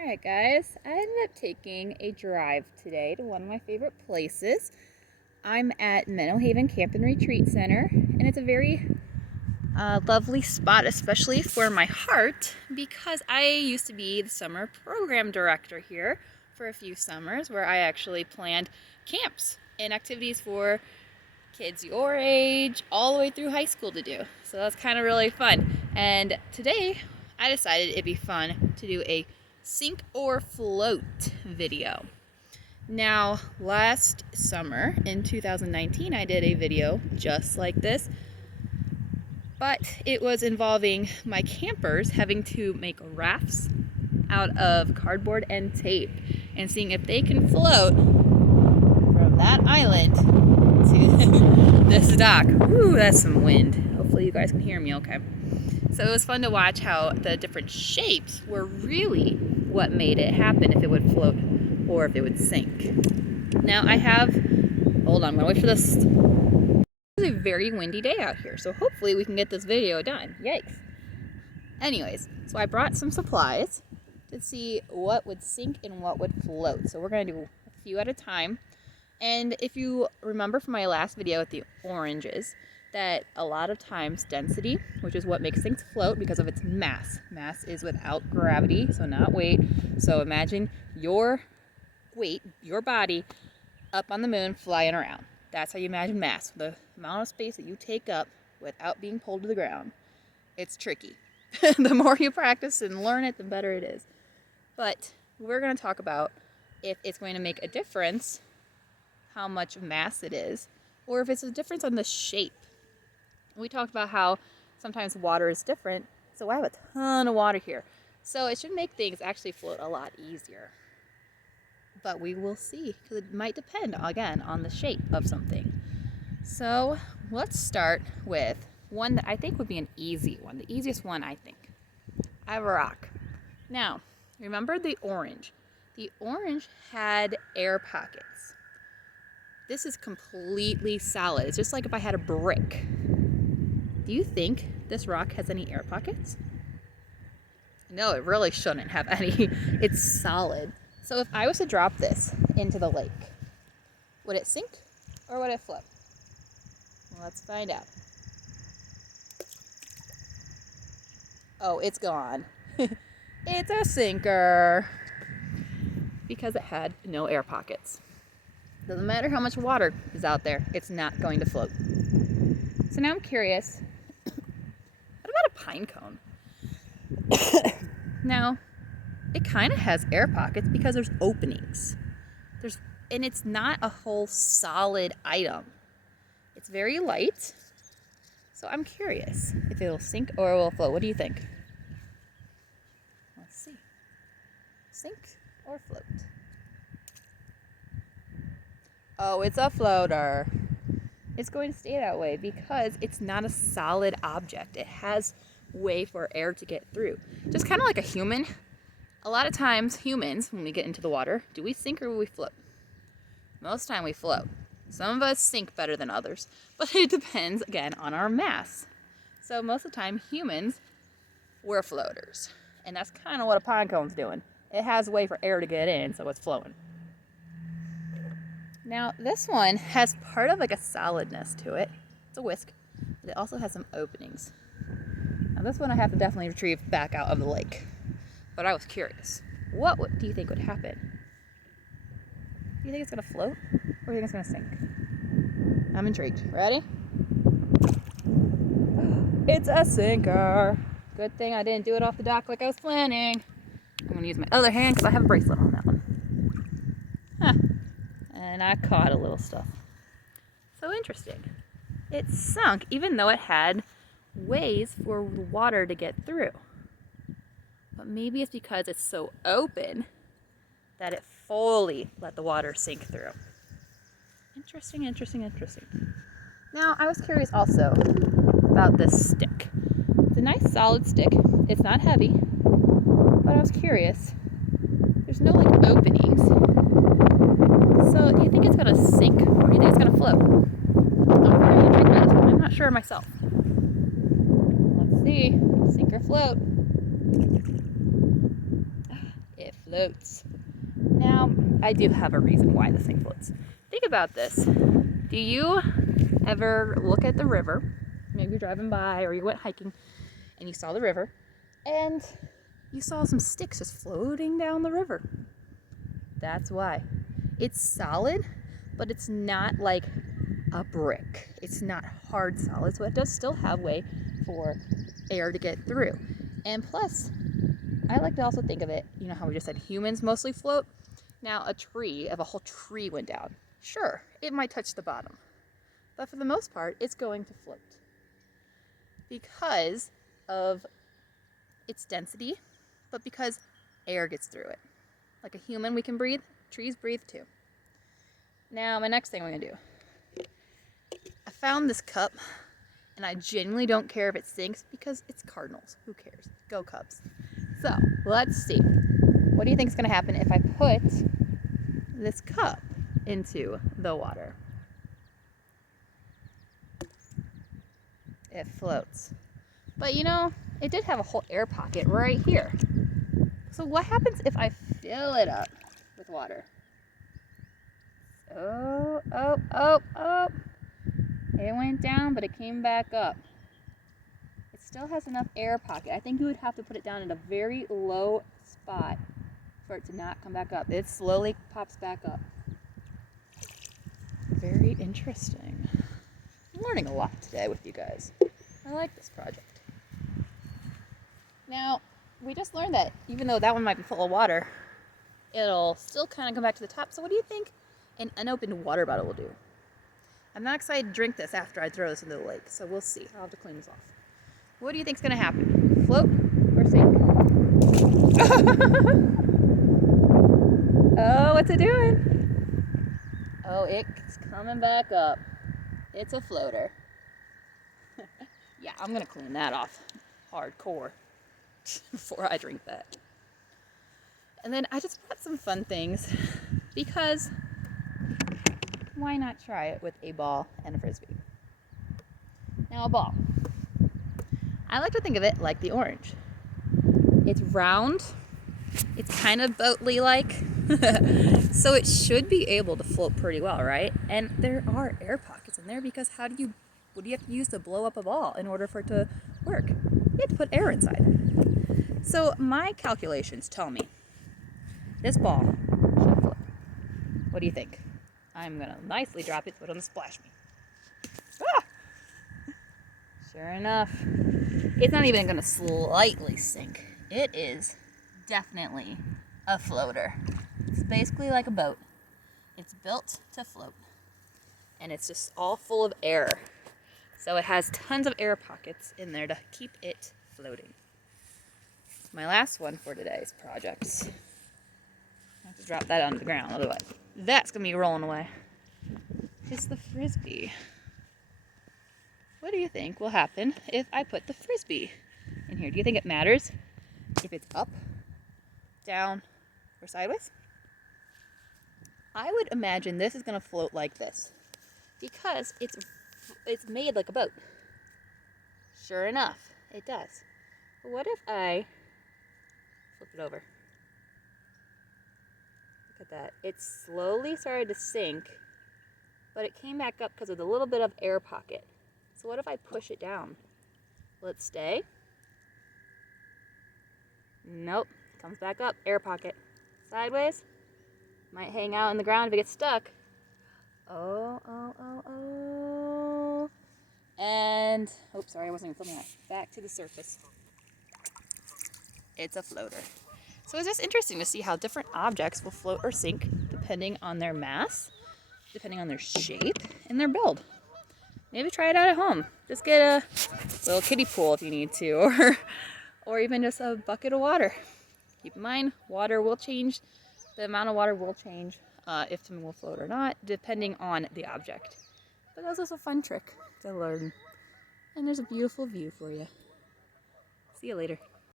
Alright guys, I ended up taking a drive today to one of my favorite places. I'm at Minnow Haven Camp and Retreat Center, and it's a very lovely spot, especially for my heart, because I used to be the summer program director here for a few summers where I actually planned camps and activities for kids your age all the way through high school to do. So that's kind of really fun. And today I decided it'd be fun to do a sink or float video. Now, last summer in 2019, I did a video just like this, but it was involving my campers having to make rafts out of cardboard and tape and seeing if they can float from that island to this dock. Ooh, that's some wind. Hopefully you guys can hear me okay. So it was fun to watch how the different shapes were really what made it happen, if it would float or if it would sink. Now hold on, I'm gonna wait for this. It's a very windy day out here, so hopefully we can get this video done. Yikes. Anyways, so I brought some supplies to see what would sink and what would float. So we're gonna do a few at a time. And if you remember from my last video with the oranges, that a lot of times density, which is what makes things float because of its mass. Mass is without gravity, so not weight. So imagine your weight, your body, up on the moon flying around. That's how you imagine mass, the amount of space that you take up without being pulled to the ground. It's tricky. The more you practice and learn it, the better it is. But we're going to talk about if it's going to make a difference, how much mass it is, or if it's a difference on the shape. We talked about how sometimes water is different, so I have a ton of water here. So it should make things actually float a lot easier. But we will see, because it might depend, again, on the shape of something. So let's start with one that I think would be an easy one, the easiest one, I think. I have a rock. Now, remember the orange. The orange had air pockets. This is completely solid. It's just like if I had a brick. Do you think this rock has any air pockets? No, it really shouldn't have any. It's solid. So if I was to drop this into the lake, would it sink or would it float? Well, let's find out. Oh, it's gone. It's a sinker because it had no air pockets. Doesn't matter how much water is out there, it's not going to float. So now I'm curious, what about a pine cone? Now, it kind of has air pockets because there's openings. And it's not a whole solid item. It's very light. So I'm curious if it'll sink or it will float. What do you think? Let's see. Sink or float? Oh, it's a floater. It's going to stay that way because it's not a solid object. It has way for air to get through. Just kind of like a human. A lot of times, humans, when we get into the water, do we sink or will we float? Most of the time we float. Some of us sink better than others, but it depends, again, on our mass. So most of the time, humans, we're floaters. And that's kind of what a pine cone's doing. It has a way for air to get in, so it's flowing. Now, this one has part of like a solidness to it. It's a whisk, but it also has some openings. Now, this one I have to definitely retrieve back out of the lake. But I was curious. What do you think would happen? Do you think it's going to float? Or do you think it's going to sink? I'm intrigued. Ready? It's a sinker. Good thing I didn't do it off the dock like I was planning. I'm going to use my other hand because I have a bracelet on that one. Huh. And I caught a little stuff. So interesting. It sunk even though it had ways for water to get through. But maybe it's because it's so open that it fully let the water sink through. Interesting, interesting, interesting. Now, I was curious also about this stick. It's a nice solid stick. It's not heavy, but I was curious. There's no like openings. So do you think it's gonna sink or do you think it's gonna float? I'm very intrigued by this one. I'm not sure myself. Let's see. Sink or float? It floats. Now, I do have a reason why this thing floats. Think about this. Do you ever look at the river? Maybe you're driving by or you went hiking and you saw the river and you saw some sticks just floating down the river. That's why. It's solid, but it's not like a brick. It's not hard solid, so it does still have way for air to get through. And plus, I like to also think of it, you know how we just said humans mostly float? Now a tree, if a whole tree went down, sure, it might touch the bottom. But for the most part, it's going to float because of its density, but because air gets through it. Like a human, we can breathe. Trees breathe too. Now, my next thing we're gonna do. I found this cup, and I genuinely don't care if it sinks because it's Cardinals. Who cares? Go Cubs. So, let's see. What do you think is gonna happen if I put this cup into the water? It floats. But you know, it did have a whole air pocket right here. So what happens if I fill it up with water? Oh. It went down, but it came back up. It still has enough air pocket. I think you would have to put it down at a very low spot for it to not come back up. It slowly pops back up. Very interesting. I'm learning a lot today with you guys. I like this project. Now, we just learned that even though that one might be full of water, it'll still kind of come back to the top. So what do you think an unopened water bottle will do? I'm not excited to drink this after I throw this into the lake, so we'll see. I'll have to clean this off. What do you think's gonna happen? Float or sink? Oh, what's it doing? Oh, it's coming back up. It's a floater. Yeah, I'm gonna clean that off hardcore before I drink that. And then I just brought some fun things because why not try it with a ball and a frisbee? Now, a ball. I like to think of it like the orange. It's round. It's kind of boatly like. So it should be able to float pretty well, right? And there are air pockets in there because what do you have to use to blow up a ball in order for it to work? You have to put air inside. So my calculations tell me this ball should float. What do you think? I'm gonna nicely drop it so it doesn't splash me. Ah! Sure enough, it's not even gonna slightly sink. It is definitely a floater. It's basically like a boat. It's built to float. And it's just all full of air. So it has tons of air pockets in there to keep it floating. My last one for today's projects. I have to drop that onto the ground, otherwise that's gonna be rolling away. It's the frisbee. What do you think will happen if I put the frisbee in here? Do you think it matters if it's up, down, or sideways? I would imagine this is gonna float like this because it's made like a boat. Sure enough, it does. But what if I flip it over? Look at that. It slowly started to sink, but it came back up because of the little bit of air pocket. So what if I push it down? Will it stay? Nope. Comes back up. Air pocket. Sideways. Might hang out in the ground if it gets stuck. Oh. And, oops, sorry, I wasn't even filming that. Back to the surface. It's a floater. So it's just interesting to see how different objects will float or sink depending on their mass, depending on their shape, and their build. Maybe try it out at home. Just get a little kiddie pool if you need to, or even just a bucket of water. Keep in mind, water will change. The amount of water will change if something will float or not, depending on the object. But that's also a fun trick to learn. And there's a beautiful view for you. See you later.